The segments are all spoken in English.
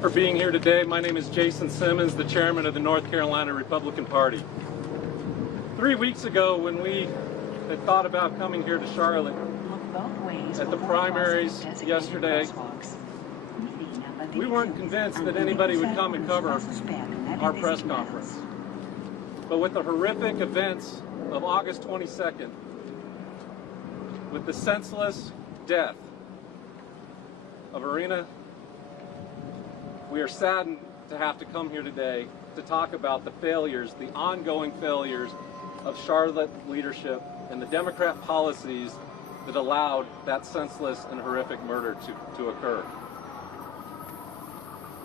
for being here today. My name is Jason Simmons, the chairman of the North Carolina Republican Party. 3 weeks ago, when we had thought about coming here to Charlotte at the primaries yesterday, we weren't convinced that anybody would come and cover our press conference. But with the horrific events of August 22nd, with the senseless death of Iryna, we are saddened to have to come here today to talk about the failures, the ongoing failures of Charlotte leadership and the Democrat policies that allowed that senseless and horrific murder to occur.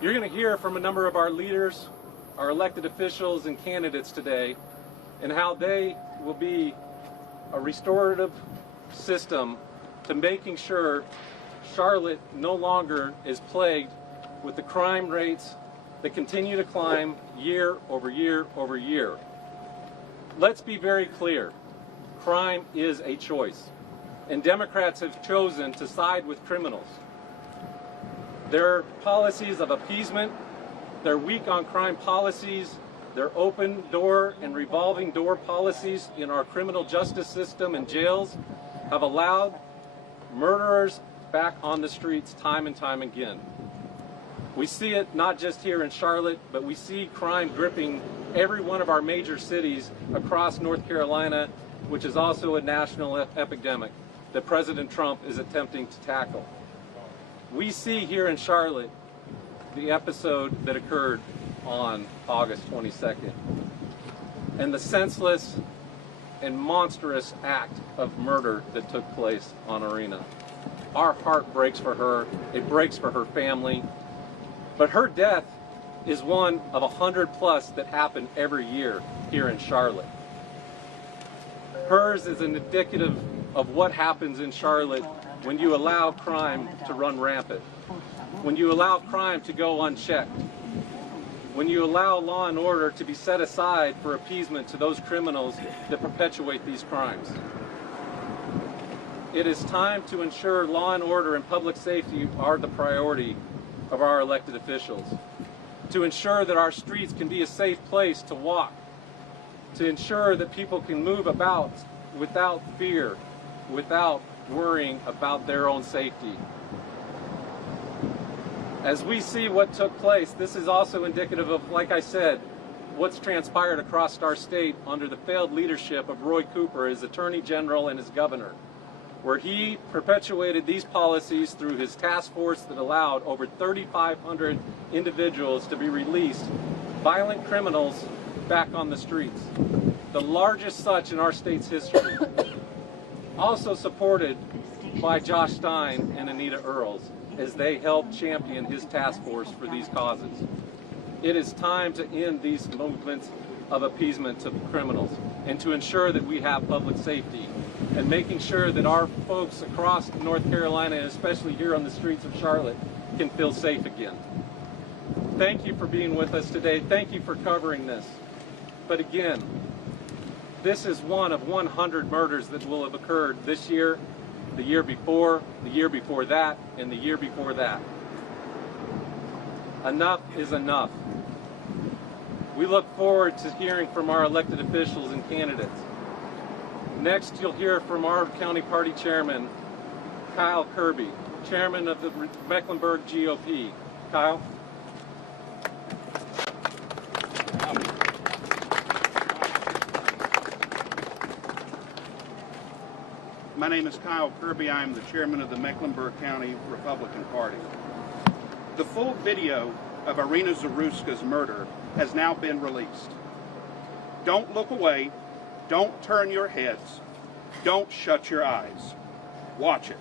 You're going to hear from a number of our leaders, our elected officials and candidates today, and how they will be a restorative system to making sure Charlotte no longer is plagued with the crime rates that continue to climb year over year over year. Let's be very clear. Crime is a choice, and Democrats have chosen to side with criminals. Their policies of appeasement, their weak on crime policies, their open door and revolving door policies in our criminal justice system and jails have allowed murderers back on the streets time and time again. We see it not just here in Charlotte, but we see crime gripping every one of our major cities across North Carolina, which is also a national epidemic that President Trump is attempting to tackle. We see here in Charlotte the episode that occurred on August 22nd and the senseless and monstrous act of murder that took place on Iryna. Our heart breaks for her, it breaks for her family, but her death is one of 100+ that happen every year here in Charlotte. Hers is an indicative of what happens in Charlotte when you allow crime to run rampant, when you allow crime to go unchecked, when you allow law and order to be set aside for appeasement to those criminals that perpetuate these crimes. It is time to ensure law and order and public safety are the priority of our elected officials, to ensure that our streets can be a safe place to walk, to ensure that people can move about without fear, without worrying about their own safety. As we see what took place, this is also indicative of, like I said, what's transpired across our state under the failed leadership of Roy Cooper as Attorney General and as Governor, where he perpetuated these policies through his task force that allowed over 3,500 individuals to be released, violent criminals back on the streets, the largest such in our state's history. Also supported by Josh Stein and Anita Earls as they helped champion his task force for these causes. It is time to end these movements of appeasement to criminals and to ensure that we have public safety and making sure that our folks across North Carolina, and especially here on the streets of Charlotte, can feel safe again. Thank you for being with us today. Thank you for covering this. But again, this is one of 100 murders that will have occurred this year, the year before that, and the year before that. Enough is enough. We look forward to hearing from our elected officials and candidates. Next, you'll hear from our county party chairman, Kyle Kirby, chairman of the Mecklenburg GOP. Kyle. My name is Kyle Kirby. I am the chairman of the Mecklenburg County Republican Party. The full video of Iryna Zarutska's murder has now been released. Don't look away. Don't turn your heads. Don't shut your eyes. Watch it.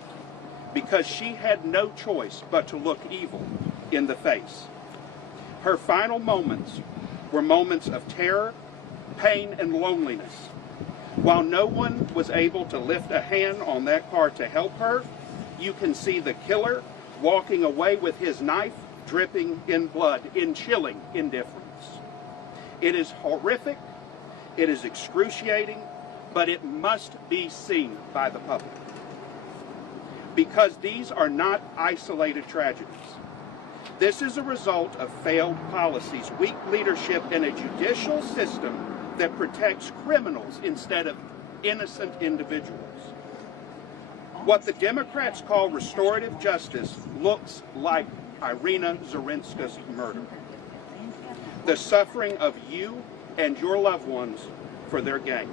Because she had no choice but to look evil in the face. Her final moments were moments of terror, pain, and loneliness. While no one was able to lift a hand on that car to help her, you can see the killer walking away with his knife dripping in blood in chilling indifference. It is horrific, it is excruciating, but it must be seen by the public. Because these are not isolated tragedies. This is a result of failed policies, weak leadership, and a judicial system that protects criminals instead of innocent individuals. What the Democrats call restorative justice looks like Iryna Zarutska's murder. The suffering of you and your loved ones for their gain.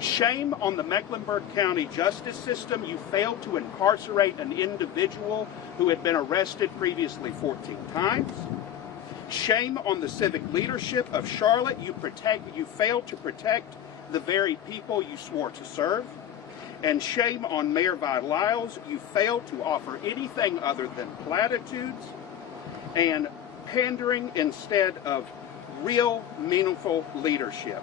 Shame on the Mecklenburg County justice system. You failed to incarcerate an individual who had been arrested previously 14 times. Shame on the civic leadership of Charlotte. You failed to protect the very people you swore to serve. And shame on Mayor Lyles. You failed to offer anything other than platitudes and pandering instead of real, meaningful leadership.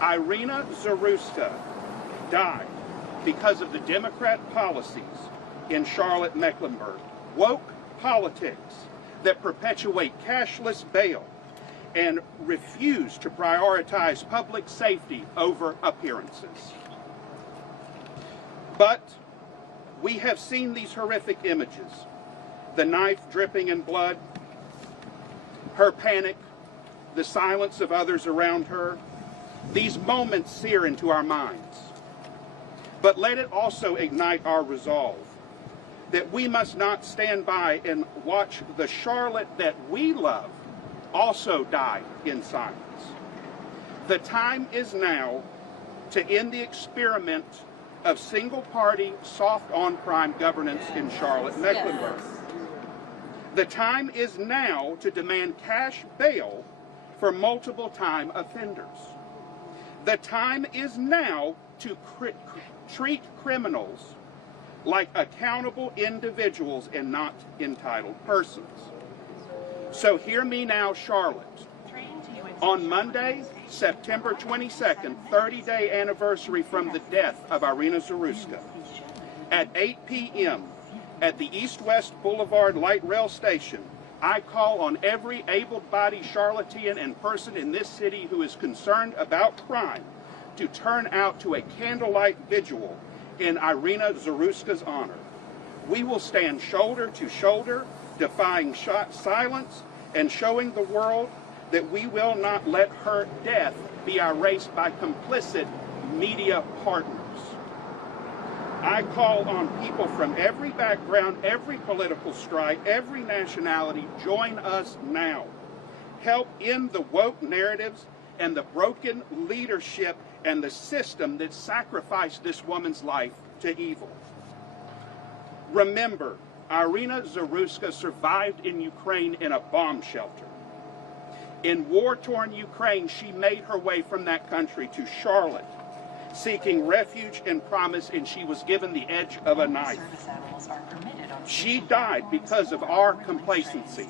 Iryna Zarutska died because of the Democrat policies in Charlotte, Mecklenburg. Woke politics that perpetuate cashless bail and refuse to prioritize public safety over appearances. But we have seen these horrific images. The knife dripping in blood, her panic, the silence of others around her. These moments sear into our minds. But let it also ignite our resolve that we must not stand by and watch the Charlotte that we love also die in silence. The time is now to end the experiment of single-party, soft-on-crime governance in Charlotte, Mecklenburg. The time is now to demand cash bail for multiple-time offenders. The time is now to treat criminals like accountable individuals and not entitled persons. So hear me now, Charlotte. On Monday, September 22nd, 30-day anniversary from the death of Iryna Zarutska, at 8 p.m. at the East-West Boulevard Light Rail Station, I call on every able-bodied Charlottean and person in this city who is concerned about crime to turn out to a candlelight vigil in Iryna Zarutska's honor. We will stand shoulder to shoulder, defying silence and showing the world that we will not let her death be erased by complicit media partners. I call on people from every background, every political stripe, every nationality, join us now. Help end the woke narratives and the broken leadership and the system that sacrificed this woman's life to evil. Remember, Iryna Zarutska survived in Ukraine in a bomb shelter. In war-torn Ukraine, she made her way from that country to Charlotte, seeking refuge and promise, and she was given the edge of a knife. She died because of our complacency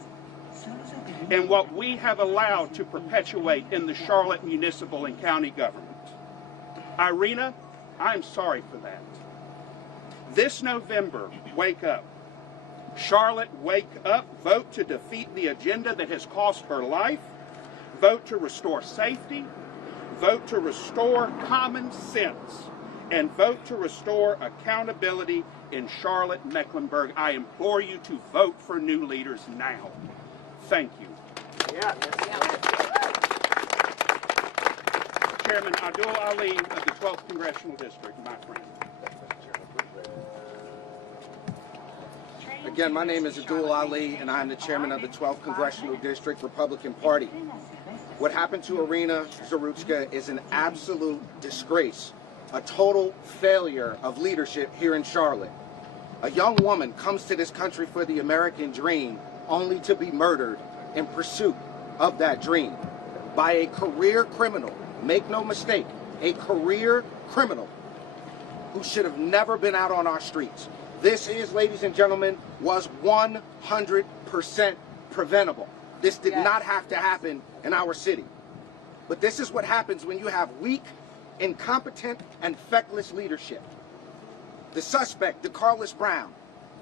and what we have allowed to perpetuate in the Charlotte municipal and county government. Iryna, I'm sorry for that. This November, wake up. Charlotte, wake up. Vote to defeat the agenda that has cost her life. Vote to restore safety. Vote to restore common sense. And vote to restore accountability in Charlotte, Mecklenburg. I implore you to vote for new leaders now. Thank you. Chairman Abdul Ali of the 12th Congressional District, my friend. Again, my name is Abdul Ali, and I am the chairman of the 12th Congressional District Republican Party. What happened to Iryna Zarutska is an absolute disgrace, a total failure of leadership here in Charlotte. A young woman comes to this country for the American dream, only to be murdered in pursuit of that dream by a career criminal. Make no mistake, a career criminal who should have never been out on our streets. This is, ladies and gentlemen, was 100% preventable. This did not have to happen in our city. But this is what happens when you have weak, incompetent, and feckless leadership. The suspect, DeCarlos Brown,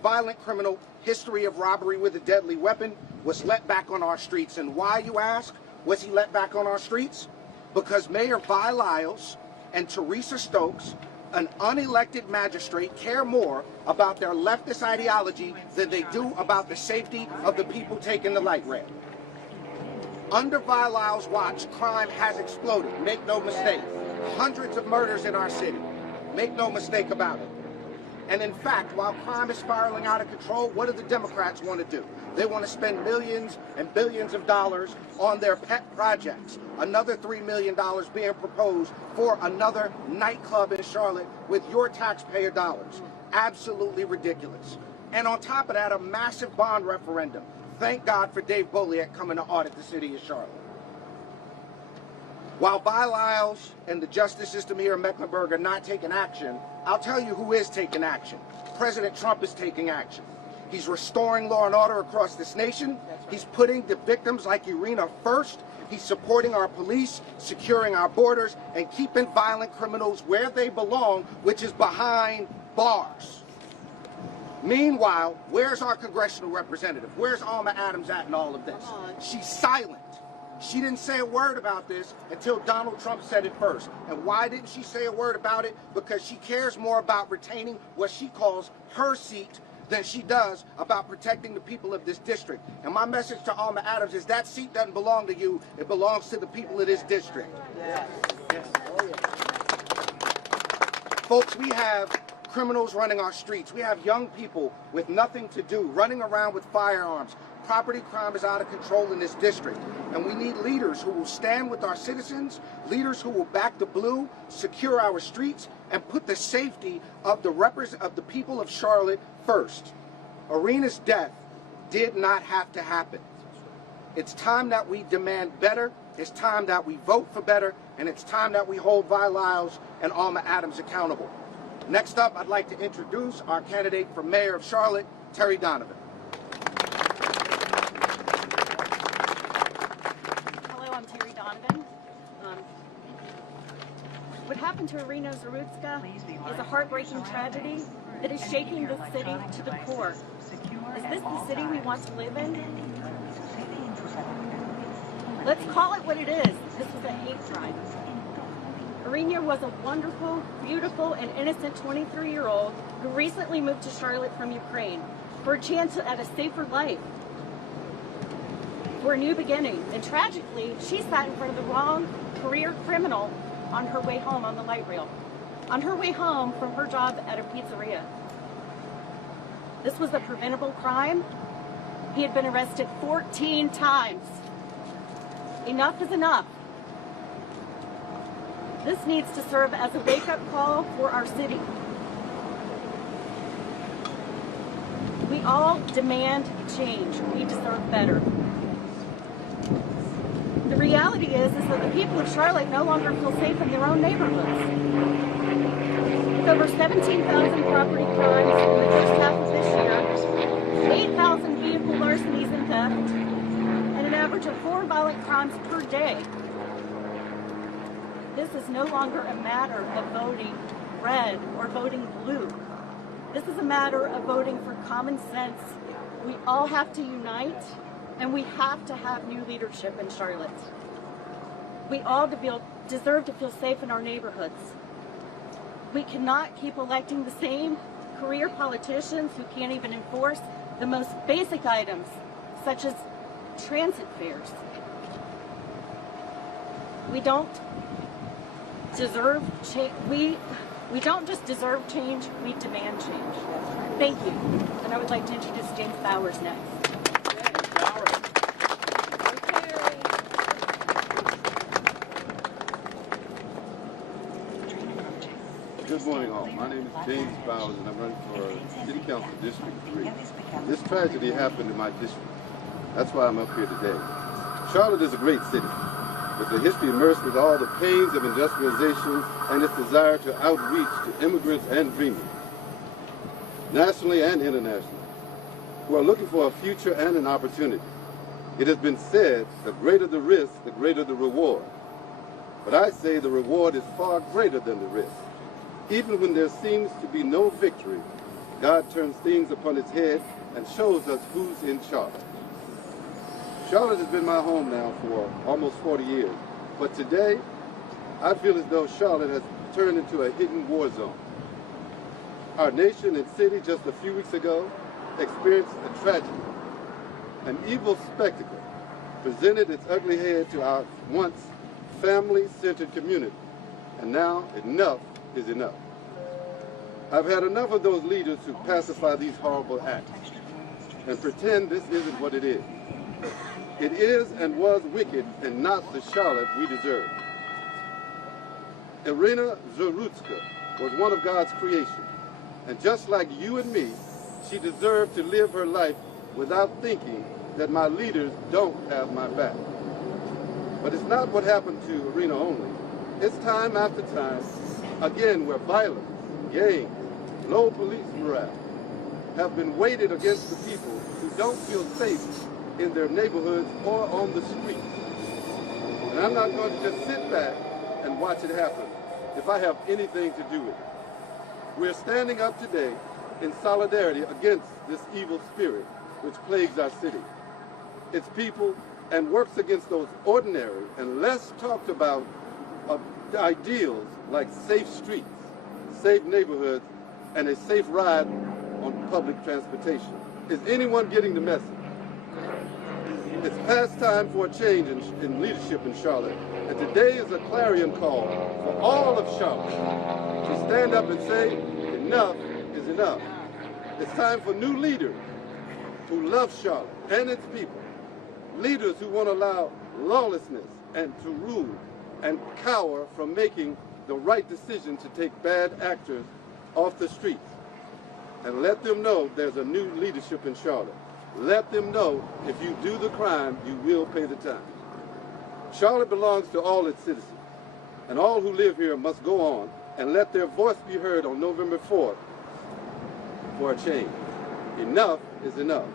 violent criminal, history of robbery with a deadly weapon, was let back on our streets. And why, you ask, was he let back on our streets? Because Mayor Lyles and Teresa Stokes an unelected magistrate care more about their leftist ideology than they do about the safety of the people taking the light rail. Under Vilisle's watch, crime has exploded. Make no mistake. Hundreds of murders in our city. Make no mistake about it. And in fact, while crime is spiraling out of control, what do the Democrats want to do? They want to spend millions and billions of dollars on their pet projects. Another $3 million being proposed for another nightclub in Charlotte with your taxpayer dollars. Absolutely ridiculous. And on top of that, a massive bond referendum. Thank God for Dave Boliak coming to audit the city of Charlotte. While Vilisle and the justice system here in Mecklenburg are not taking action, I'll tell you who is taking action. President Trump is taking action. He's restoring law and order across this nation. He's putting the victims like Iryna first. He's supporting our police, securing our borders, and keeping violent criminals where they belong, which is behind bars. Meanwhile, where's our congressional representative? Where's Alma Adams at in all of this? She's silent. She didn't say a word about this until Donald Trump said it first. And why didn't she say a word about it? Because she cares more about retaining what she calls her seat than she does about protecting the people of this district. And my message to Alma Adams is that seat doesn't belong to you. It belongs to the people of this district. Yes. Yes. Oh, yeah. Folks, we have criminals running our streets. We have young people with nothing to do, running around with firearms. Property crime is out of control in this district. And we need leaders who will stand with our citizens, leaders who will back the blue, secure our streets, and put the safety of the people of Charlotte first. Iryna's death did not have to happen. It's time that we demand better, it's time that we vote for better, and it's time that we hold Vilisle and Alma Adams accountable. Next up, I'd like to introduce our candidate for mayor of Charlotte, Terry Donovan. Hello, I'm Terry Donovan. What happened to Iryna Zarutska is a heartbreaking tragedy that is shaking the city to the core. Is this the city we want to live in? Let's call it what it is. This was a hate crime. Iryna was a wonderful, beautiful, and innocent 23-year-old who recently moved to Charlotte from Ukraine for a chance at a safer life, for a new beginning. And tragically, she sat in front of the wrong career criminal on her way home on the light rail, on her way home from her job at a pizzeria. This was a preventable crime. He had been arrested 14 times. Enough is enough. This needs to serve as a wake-up call for our city. We all demand change. We deserve better. The reality is that the people of Charlotte no longer feel safe in their own neighborhoods. With over 17,000 property crimes in the first half of this year, 8,000 vehicle larcenies and theft, and an average of 4 violent crimes per day. This is no longer a matter of voting red or voting blue. This is a matter of voting for common sense. We all have to unite, and we have to have new leadership in Charlotte. We all deserve to feel safe in our neighborhoods. We cannot keep electing the same career politicians who can't even enforce the most basic items, such as transit fares. We don't deserve change. We don't just deserve change, we demand change. Thank you. And I would like to introduce James Bowers next. Good morning, all. My name is James Bowers, and I'm running for City Council District 3. This tragedy happened in my district. That's why I'm up here today. Charlotte is a great city, with a history immersed with all the pains of industrialization and its desire to outreach to immigrants and dreamers, nationally and internationally, who are looking for a future and an opportunity. It has been said, the greater the risk, the greater the reward. But I say the reward is far greater than the risk. Even when there seems to be no victory, God turns things upon its head and shows us who's in charge. Charlotte has been my home now for almost 40 years, but today I feel as though Charlotte has turned into a hidden war zone. Our nation and city just a few weeks ago experienced a tragedy. An evil spectacle presented its ugly head to our once family-centered community. And now enough is enough. I've had enough of those leaders who pacify these horrible acts and pretend this isn't what it is. It is and was wicked and not the Charlotte we deserve. Iryna Zarutska was one of God's creation, and just like you and me, she deserved to live her life without thinking that my leaders don't have my back. But it's not what happened to Iryna only. It's time after time, again, where violence, gangs, low police morale have been weighted against the people who don't feel safe in their neighborhoods or on the streets. And I'm not going to just sit back and watch it happen if I have anything to do with it. We're standing up today in solidarity against this evil spirit which plagues our city, its people, and works against those ordinary and less talked about ideals like safe streets, safe neighborhoods, and a safe ride on public transportation. Is anyone getting the message? It's past time for a change in leadership in Charlotte, and today is a clarion call for all of Charlotte to stand up and say, enough is enough. It's time for new leaders who love Charlotte and its people, leaders who won't allow lawlessness and to rule and cower from making the right decision to take bad actors off the streets. And let them know there's a new leadership in Charlotte. Let them know if you do the crime, you will pay the time. Charlotte belongs to all its citizens, and all who live here must go on and let their voice be heard on November 4th for a change. Enough is enough.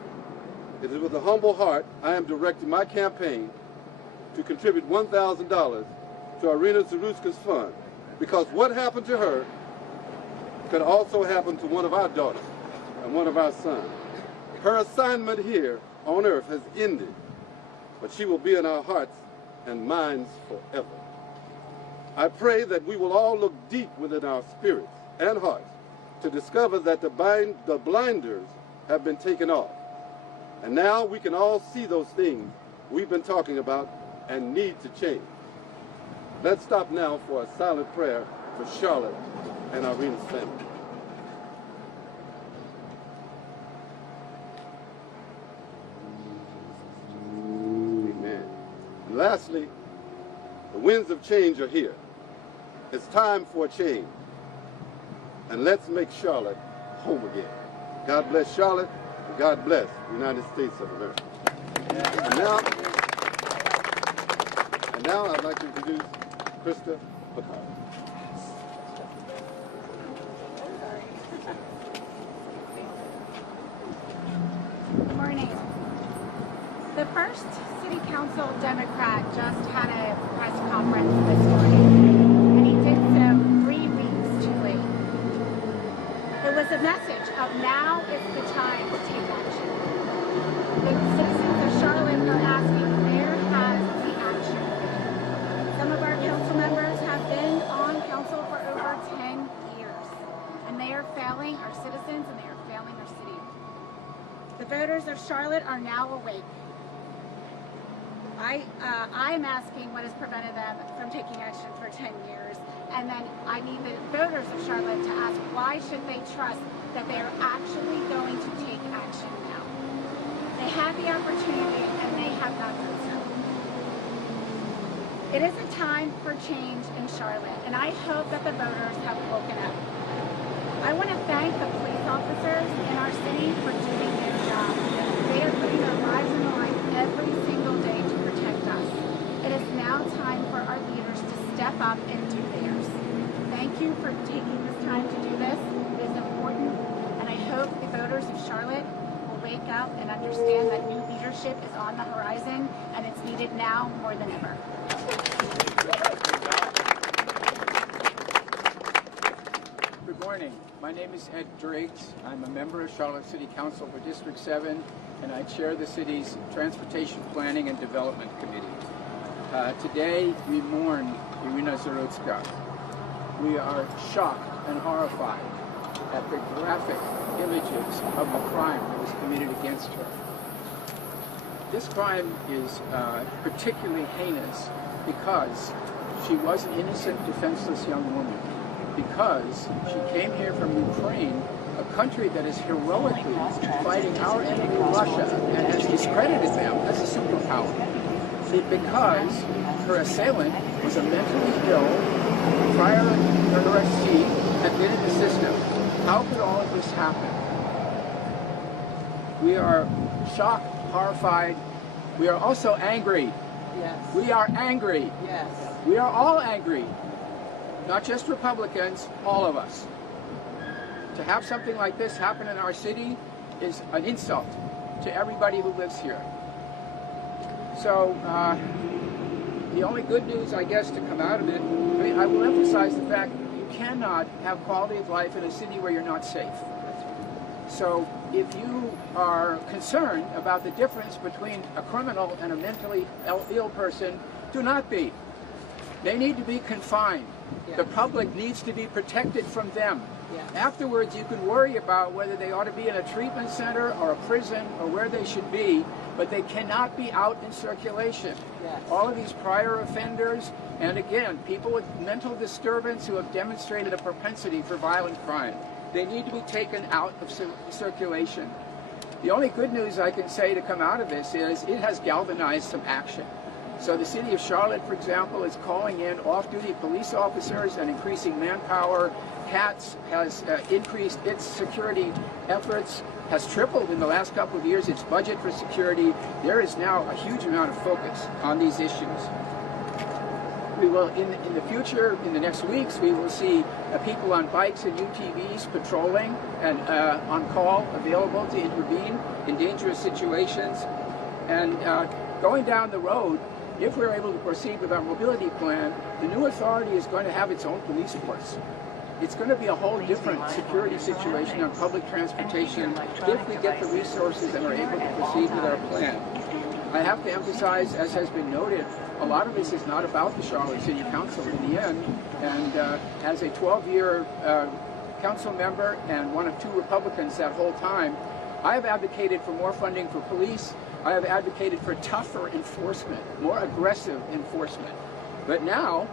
It is with a humble heart I am directing my campaign to contribute $1,000 to Iryna Zarutska's fund, because what happened to her could also happen to one of our daughters and one of our sons. Her assignment here on earth has ended, but she will be in our hearts and minds forever. I pray that we will all look deep within our spirits and hearts to discover that the blinders have been taken off. And now we can all see those things we've been talking about and need to change. Let's stop now for a silent prayer for Charlotte and Iryna's family. Amen. And lastly, the winds of change are here. It's time for a change. And let's make Charlotte home again. God bless Charlotte, and God bless the United States of America. And now I'd like to introduce Krista Picard. Good morning. The first City Council Democrat just had a press conference this morning, and he did so 3 weeks too late. It was a message of now is the time to take action. The citizens of Charlotte are asking, where has the action been? Some of our council members have been on council for over 10 years, and they are failing our citizens and they are failing our city. The voters of Charlotte are now awake. I'm asking what has prevented them from taking action for 10 years, and then I need the voters of Charlotte to ask, why should they trust that they are actually going to take action now? They had the opportunity and they have not done so. It is a time for change in Charlotte, and I hope that the voters have woken up. I want to thank the police officers in our city for doing their job. They are putting their lives on the line every single day to protect us. It is now time for our leaders to step up and do theirs. Thank you for taking this time to do this. It is important, and I hope the voters of Charlotte will wake up and understand that new leadership is on the horizon, and it's needed now more than ever. Good morning. My name is Ed Drakes. I'm a member of Charlotte City Council for District 7, and I chair the city's Transportation Planning and Development Committee. Today, we mourn Iryna Zarutska. we are shocked and horrified at the graphic images of the crime that was committed against her. This crime is particularly heinous because she was an innocent, defenseless young woman, because she came here from Ukraine, a country that is heroically fighting our enemy Russia and has discredited them as a superpower. Because her assailant was a mentally ill, prior arrestee, had been in the system. How could all of this happen? We are shocked, horrified. We are also angry. Yes. We are angry. Yes. We are all angry. Not just Republicans, all of us. To have something like this happen in our city is an insult to everybody who lives here. So, the only good news, I guess, to come out of it, I will emphasize the fact that you cannot have quality of life in a city where you're not safe. So, if you are concerned about the difference between a criminal and a mentally ill person, do not be. They need to be confined. Yes. The public needs to be protected from them. Yes. Afterwards, you can worry about whether they ought to be in a treatment center or a prison or where they should be, but they cannot be out in circulation. Yes. All of these prior offenders, and again, people with mental disturbance who have demonstrated a propensity for violent crime, they need to be taken out of circulation. The only good news I can say to come out of this is it has galvanized some action. So the city of Charlotte, for example, is calling in off-duty police officers and increasing manpower. CATS has increased its security efforts, has tripled in the last couple of years its budget for security. There is now a huge amount of focus on these issues. We will, in the future, in the next weeks, we will see people on bikes and UTVs patrolling and on call, available to intervene in dangerous situations. And going down the road, if we're able to proceed with our mobility plan, the new authority is going to have its own police force. It's going to be a whole different security situation on public transportation if we get the resources and are able to proceed with our plan. I have to emphasize, as has been noted, a lot of this is not about the Charlotte City Council in the end, and as a 12-year council member and one of 2 Republicans that whole time, I have advocated for more funding for police. I have advocated for tougher enforcement, more aggressive enforcement. But now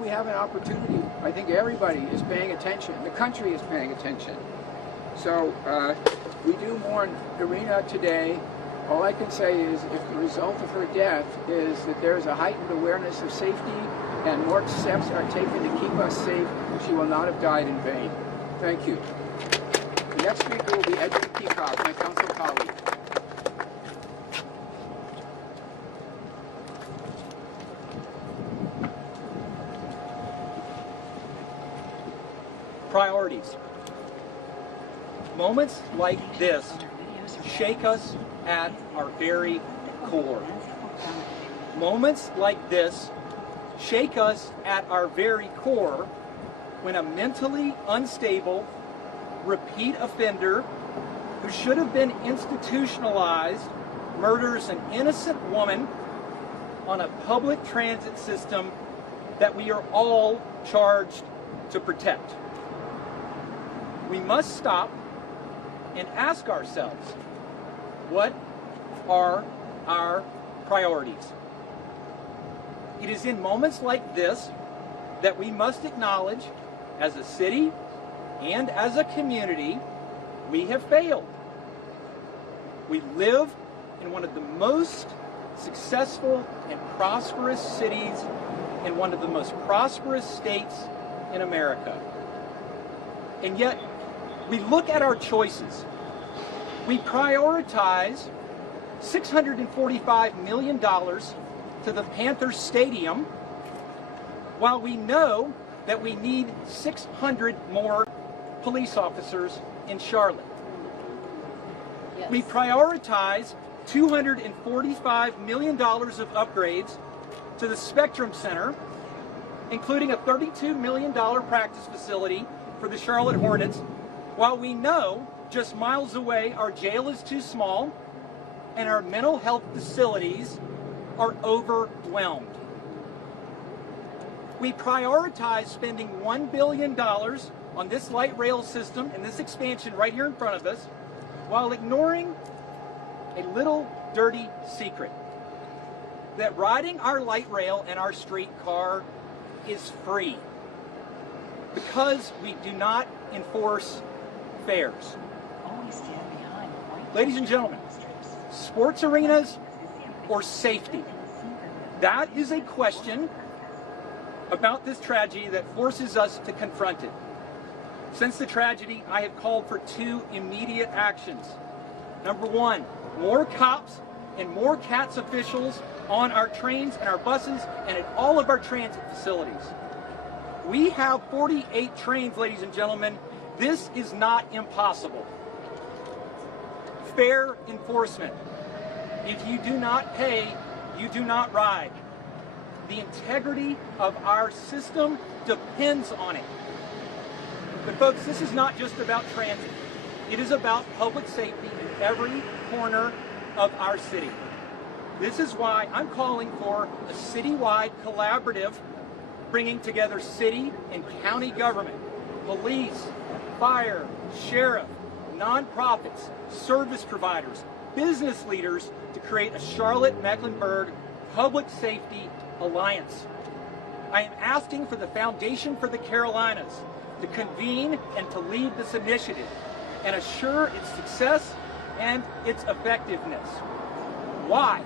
we have an opportunity. I think everybody is paying attention. The country is paying attention. So we do mourn Iryna today. All I can say is if the result of her death is that there is a heightened awareness of safety and more steps are taken to keep us safe, she will not have died in vain. Thank you. The next speaker will be Edward Peacock, my council colleague. Priorities. Moments like this shake us at our very core. Moments like this shake us at our very core when a mentally unstable, repeat offender who should have been institutionalized murders an innocent woman on a public transit system that we are all charged to protect. We must stop and ask ourselves, what are our priorities? It is in moments like this that we must acknowledge, as a city and as a community, we have failed. We live in one of the most successful and prosperous cities in one of the most prosperous states in America. And yet, we look at our choices. We prioritize $645 million to the Panthers Stadium, while we know that we need 600 more police officers in Charlotte. Yes. We prioritize $245 million of upgrades to the Spectrum Center, including a $32 million practice facility for the Charlotte Hornets, while we know just miles away our jail is too small and our mental health facilities are overwhelmed. We prioritize spending $1 billion on this light rail system and this expansion right here in front of us, while ignoring a little dirty secret, that riding our light rail and our streetcar is free because we do not enforce fares. Ladies and gentlemen, sports arenas or safety? That is a question about this tragedy that forces us to confront it. Since the tragedy, I have called for 2 immediate actions. Number 1, more cops and more CATS officials on our trains and our buses and at all of our transit facilities. We have 48 trains, ladies and gentlemen. This is not impossible. Fare enforcement. If you do not pay, you do not ride. The integrity of our system depends on it. But folks, this is not just about transit. It is about public safety in every corner of our city. This is why I'm calling for a citywide collaborative bringing together city and county government, police, fire, sheriff, nonprofits, service providers, business leaders to create a Charlotte-Mecklenburg Public Safety Alliance. I am asking for the Foundation for the Carolinas to convene and to lead this initiative and assure its success and its effectiveness. Why?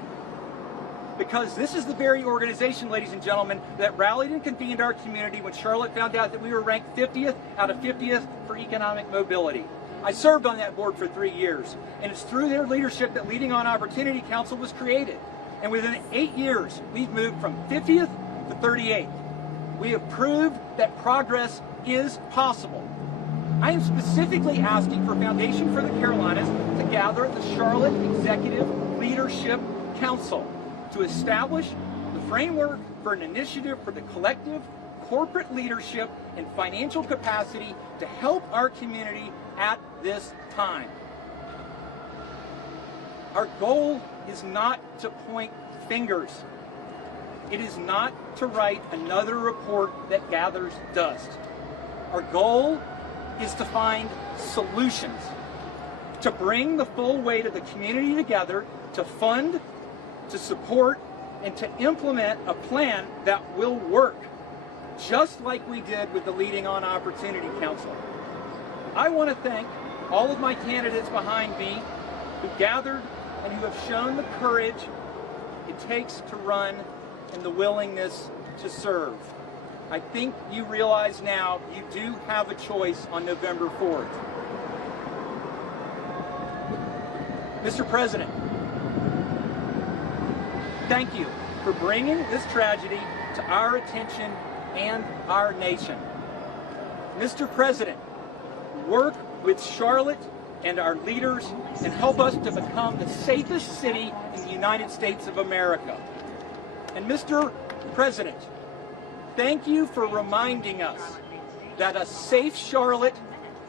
Because this is the very organization, ladies and gentlemen, that rallied and convened our community when Charlotte found out that we were ranked 50th out of 50th for economic mobility. I served on that board for 3 years, and it's through their leadership that Leading on Opportunity Council was created. And within 8 years, we've moved from 50th to 38th. We have proved that progress is possible. I am specifically asking for Foundation for the Carolinas to gather at the Charlotte Executive Leadership Council to establish the framework for an initiative for the collective corporate leadership and financial capacity to help our community at this time. Our goal is not to point fingers. It is not to write another report that gathers dust. Our goal is to find solutions, to bring the full weight of the community together, to fund, to support, and to implement a plan that will work, just like we did with the Leading on Opportunity Council. I want to thank all of my candidates behind me who gathered and who have shown the courage it takes to run and the willingness to serve. I think you realize now you do have a choice on November 4th. Mr. President, thank you for bringing this tragedy to our attention and our nation. Mr. President, work with Charlotte and our leaders and help us to become the safest city in the United States of America. And Mr. President, thank you for reminding us that a safe Charlotte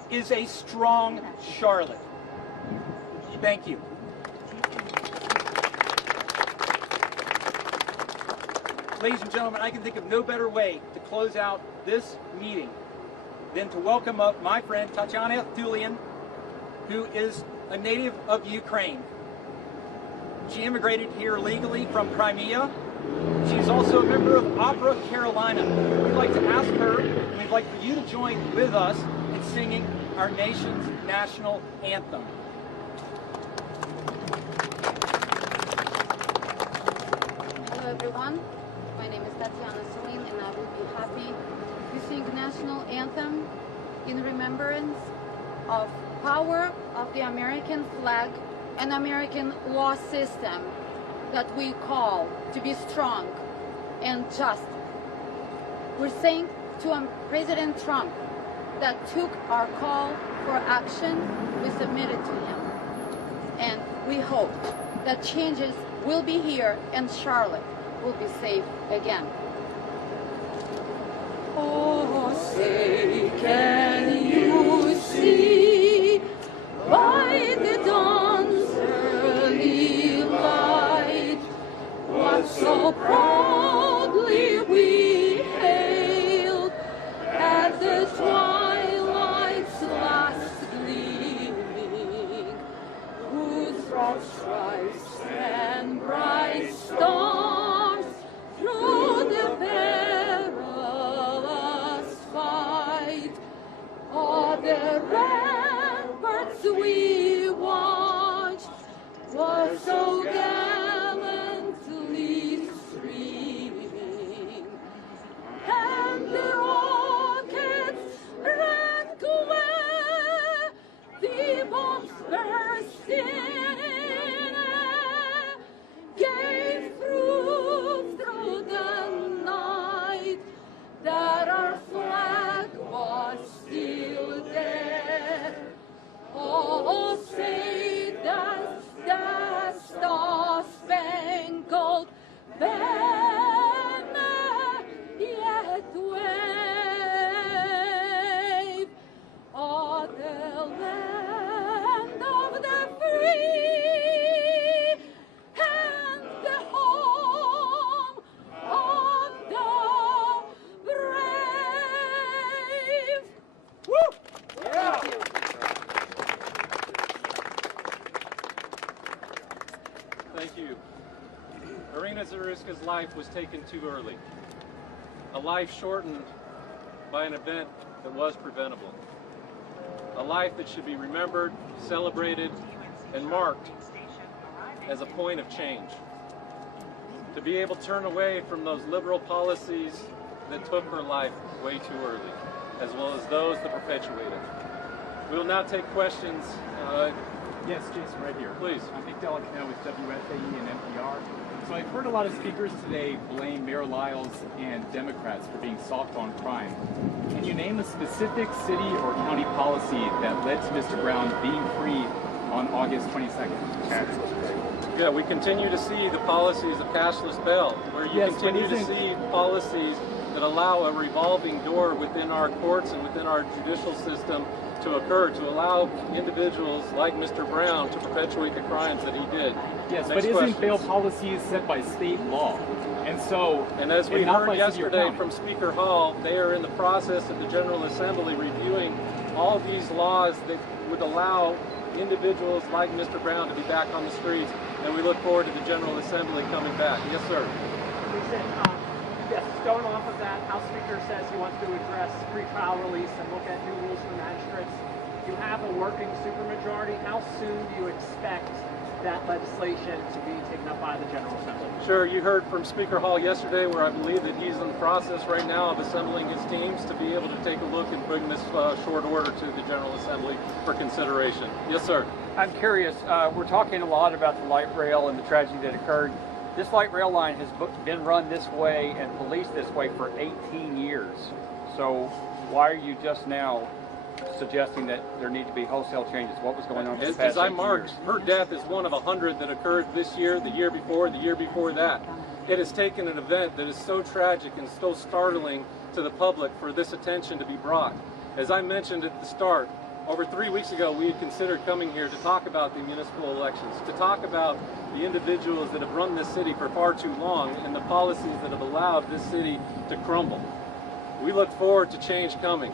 is a strong Charlotte. Thank you. Ladies and gentlemen, I can think of no better way to close out this meeting than to welcome up my friend Tatiana Thulian, who is a native of Ukraine. She immigrated here legally from Crimea. She's also a member of Opera Carolina. We'd like to ask her, and we'd like for you to join with us in singing our nation's national anthem. Hello everyone, my name is Tatiana Thulian and I will be happy to sing national anthem in remembrance of power of the American flag and American law system that we call to be strong and just. We're saying to President Trump that took our call for action, we submitted to him. And we hope that changes will be here and Charlotte will be safe again. Oh, say can you see by the dawn's early light what so proudly we hailed the ramparts we watched were so gallantly streaming, and the rockets rank where the bombs burst in, gave proof through the night that our flag was still there. Oh, say does the star-spangled banner yet wave? Oh, the land of the free and the home of the brave. Woo! Thank you. Thank you. Iryna Zarutska's life was taken too early. A life shortened by an event that was preventable. A life that should be remembered, celebrated, and marked as a point of change. To be able to turn away from those liberal policies that took her life way too early, as well as those that perpetuate it. We will now take questions. Yes, Jason, right here. Please. I'm Nick Delicano with WSAE and NPR. So I've heard a lot of speakers today blame Mayor Lyles and Democrats for being soft on crime. Can you name a specific city or county policy that led to Mr. Brown being free on August 22nd? Yeah, we continue to see the policies of cashless bail, where you continue to see policies that allow a revolving door within our courts and within our judicial system to occur, to allow individuals like Mr. Brown to perpetuate the crimes that he did. Yes, but isn't bail policy set by state law? And so, and as we heard yesterday from Speaker Hall, they are in the process of the General Assembly reviewing all these laws that would allow individuals like Mr. Brown to be back on the streets, and we look forward to the General Assembly coming back. Yes, sir. Yes, going off of that, House Speaker says he wants to address pretrial release and look at new rules for magistrates. You have a working supermajority. How soon do you expect that legislation to be taken up by the General Assembly? Sure, you heard from Speaker Hall yesterday, where I believe that he's in the process right now of assembling his teams to be able to take a look and bring this short order to the General Assembly for consideration. Yes, sir. I'm curious, we're talking a lot about the light rail and the tragedy that occurred. This light rail line has been run this way and policed this way for 18 years. So why are you just now suggesting that there need to be wholesale changes? What was going on for the past 18 years? As I marked, her death is one of 100 that occurred this year, the year before that. It has taken an event that is so tragic and so startling to the public for this attention to be brought. As I mentioned at the start, over 3 weeks ago, we had considered coming here to talk about the municipal elections, to talk about the individuals that have run this city for far too long and the policies that have allowed this city to crumble. We look forward to change coming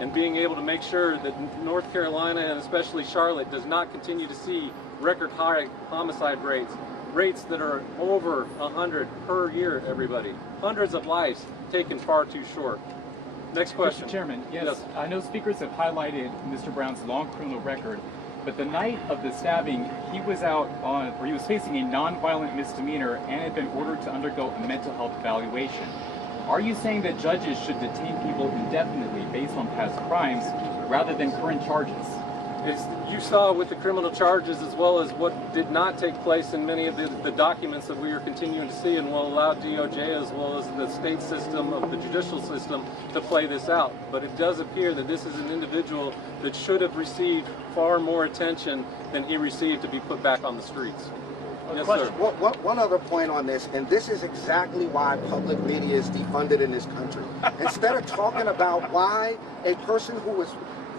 and being able to make sure that North Carolina and especially Charlotte does not continue to see record high homicide rates that are over 100 per year, everybody. Hundreds of lives taken far too short. Next question. Mr. Chairman, yes, I know speakers have highlighted Mr. Brown's long criminal record, but the night of the stabbing, he was he was facing a non-violent misdemeanor and had been ordered to undergo a mental health evaluation. Are you saying that judges should detain people indefinitely based on past crimes rather than current charges? You saw with the criminal charges, as well as what did not take place in many of the documents that we are continuing to see, and will allow DOJ as well as the state system of the judicial system to play this out. But it does appear that this is an individual that should have received far more attention than he received to be put back on the streets. Yes, sir. One other point on this, and this is exactly why public media is defunded in this country. Instead of talking about why a person who was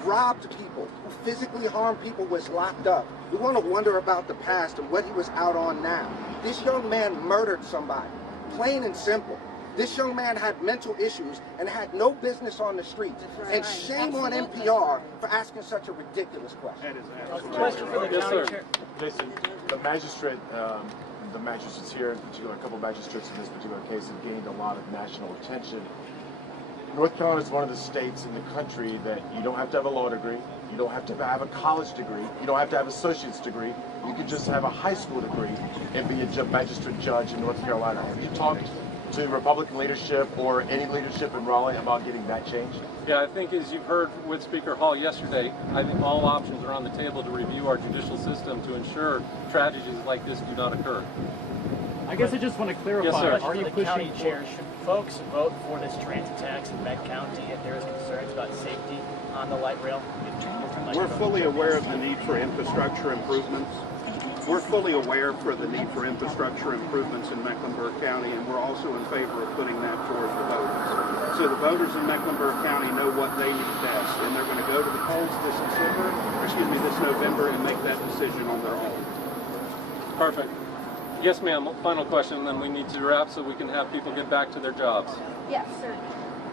robbed people, who physically harmed people, was locked up, we want to wonder about the past and what he was out on now. This young man murdered somebody, plain and simple. This young man had mental issues and had no business on the streets. And shame on NPR for asking such a ridiculous question. Question for the county chair. Jason, the magistrates here, in particular, a couple of magistrates in this particular case, have gained a lot of national attention. North Carolina is one of the states in the country that you don't have to have a law degree, you don't have to have a college degree, you don't have to have an associate's degree, you can just have a high school degree and be a magistrate judge in North Carolina. Have you talked to Republican leadership or any leadership in Raleigh about getting that changed? Yeah, I think as you've heard with Speaker Hall yesterday, I think all options are on the table to review our judicial system to ensure tragedies like this do not occur. I guess I just want to clarify, yes, sir. are you the pushing county chair, should folks vote for this transit tax in Met County if there is concerns about safety on the light rail? We're fully aware of the need for infrastructure improvements. We're fully aware for the need for infrastructure improvements in Mecklenburg County, and we're also in favor of putting that towards the voters. So the voters in Mecklenburg County know what they need best, and they're going to go to the polls this November and make that decision on their own. Perfect. Yes, ma'am. Final question, and then we need to wrap so we can have people get back to their jobs. Yes, sir.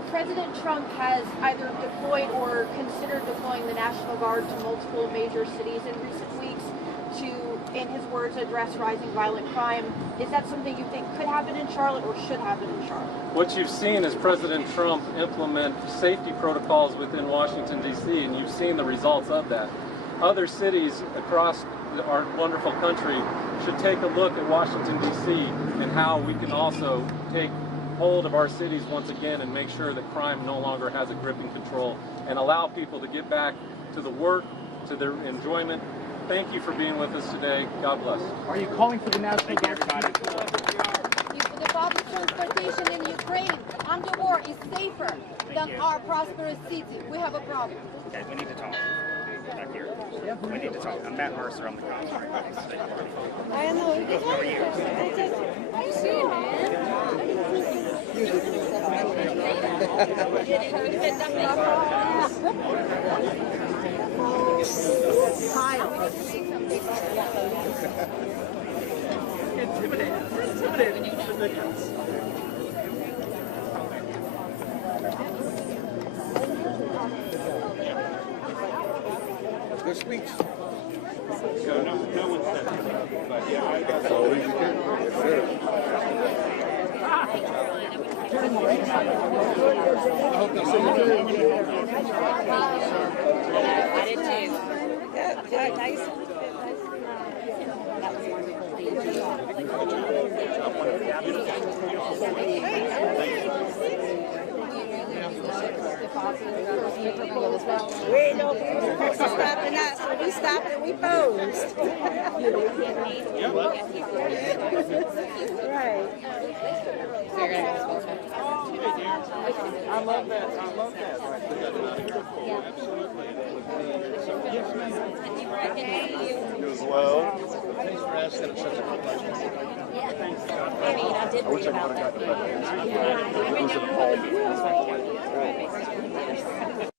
President Trump has either deployed or considered deploying the National Guard to multiple major cities in recent weeks to, in his words, address rising violent crime. Is that something you think could happen in Charlotte or should happen in Charlotte? What you've seen is President Trump implement safety protocols within Washington, D.C., and you've seen the results of that. Other cities across our wonderful country should take a look at Washington, D.C. and how we can also take hold of our cities once again and make sure that crime no longer has a grip and control and allow people to get back to the work, to their enjoyment. Thank you for being with us today. God bless. Are you calling for the National Guard? The public transportation in Ukraine under war is safer than our prosperous city. We have a problem. Guys, we need to talk. Back here. We need to talk. I'm Matt Mercer. I'm the contract. I know. How are you? I see, Good speech. No one said that. But yeah, I got I did too. Yeah, nice. That was wonderful. We know people supposed to stop and not, so we stopped and we posed. Right. I love that. I love that. You as well. Thanks for asking us such a good question. I mean, I did read about that.